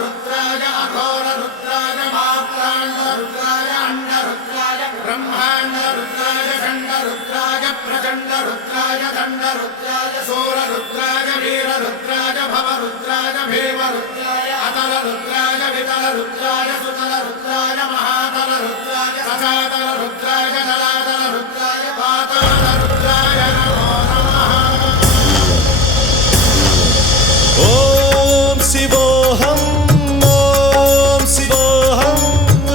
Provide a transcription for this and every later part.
रुद्राय अघोर रुद्राय मात्राण्ड रुद्राय अंड रुद्राय ब्रह्मांड रुद्राय खंड रुद्राय प्रचंड रुद्राय दंड रुद्राय सूर रुद्राय वीर रुद्राय भव रुद्राय भीम रुद्राय अतल रुद्राय वितल रुद्राय सुतल रुद्राय महातल रुद्राय सजातल रुद्राय जलातल रुद्राय पाताल रुद्राय नमो नमः। ओम शिवोऽहं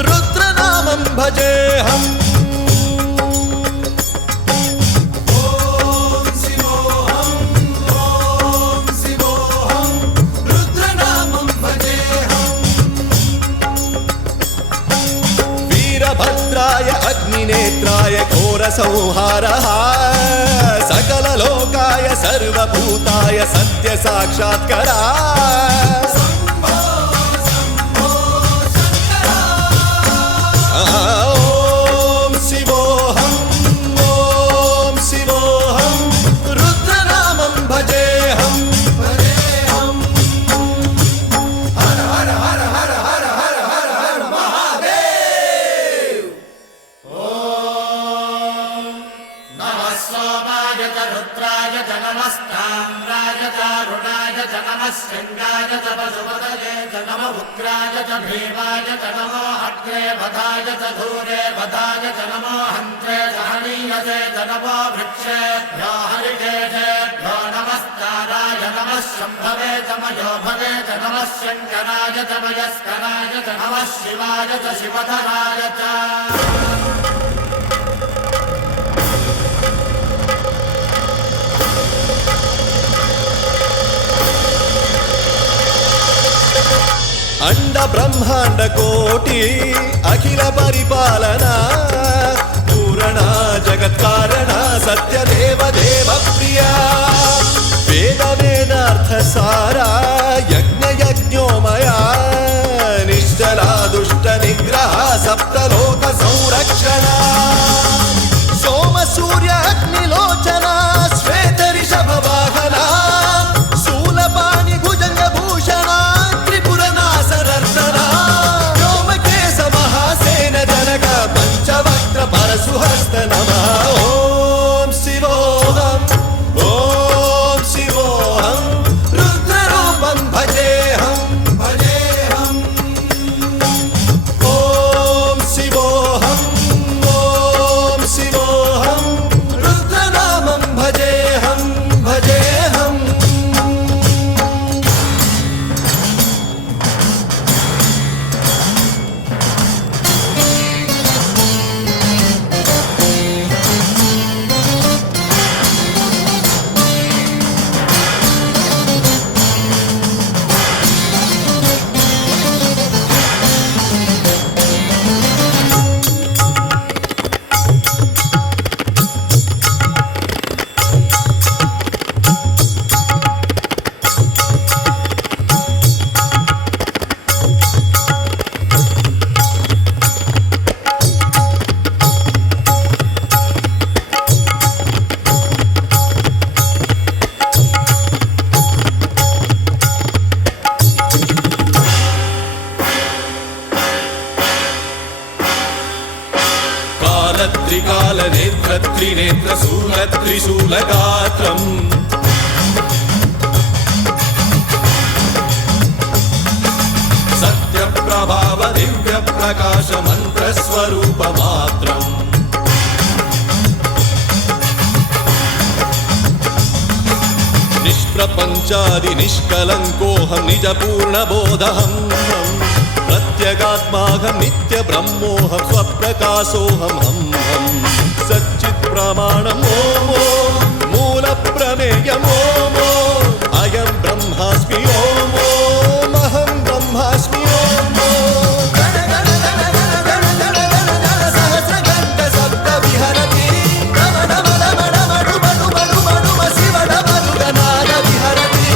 रुद्रनामं भजेऽहम्। वीरभद्राय अग्निनेत्राय घोरसंहारः सकललोकाय सर्वभूताय सत्यसाक्षात्करा। ॐ शिवोऽहं रुद्रनामं भजेऽहम्। हर हर हर हर हर हर हर हर महादेव। ओम नमः सोमाय च रुद्राय च नमस्ताम्राय च अरुणाय च नमः शृङ्गाय च पशुपतये च नमः उग्राय च भीमाय च नमो अग्रे वधाय च धूरे वधाय च नमो हन्त्रे च हनीयसे च नमो वृक्षेभ्यो हरिकेशेभ्यो नमस्काराय नमः शम्भवे च मयोभवे च नमः शङ्कराय च मयस्कराय च नमः शिवाय च शिवधराय च। अंड ब्रह्मांड कोटि अखिल परिपालना पूरणा जगत्कारणा सत्यदेव देव प्रिया वेद वेदार्थ सारा यज्ञ यज्ञोमया निश्चला दुष्ट निग्रह सप्तलोक संरक्षणा सोम सूर्य अग्निलोचना श्वेत ऋषभ वाहना शूलपाणि भुजंग भूषणा व्योमकेश महासेन जनक पंचवक्त्र परशुहस्त नमः। ओम शिवोऽहं रुद्ररूपं भजेऽहम्। ओम शिवोऽहं रुद्रनामं भजेऽहम्। त्रिकाल नेत्र त्रिनेत्र शूल त्रिशूलगात्रम् सत्यप्रभाव दिव्य प्रकाश मंत्र स्वरूप मात्रम् निष्प्रपंचादि निष्कलंकोऽहं निज पूर्ण बोधहम् प्रत्यगात्माहं नित्य ब्रह्मोऽहं स्वप्रकाशोऽहं हम सच्चित् प्रमाणम् ओम मूल प्रमेयम् ओम अयं ब्रह्मास्मि ओम अहं ब्रह्मास्मि ओम सहस्रघण्ट शब्द विहरति नम नम नम नम डुम डुम डुम डुम शिव डमरु गनाद विहरति।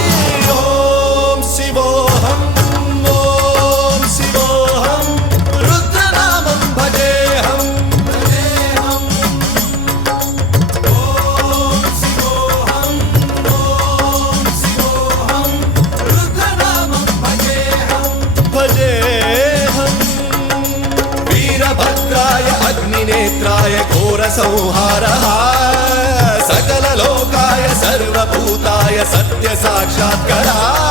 ओम शिवोऽहं रुद्रनामं भजेऽहम्। ओम शिवोऽहं संहारः सकललोकाय सर्वभूताय सत्य साक्षात्कारः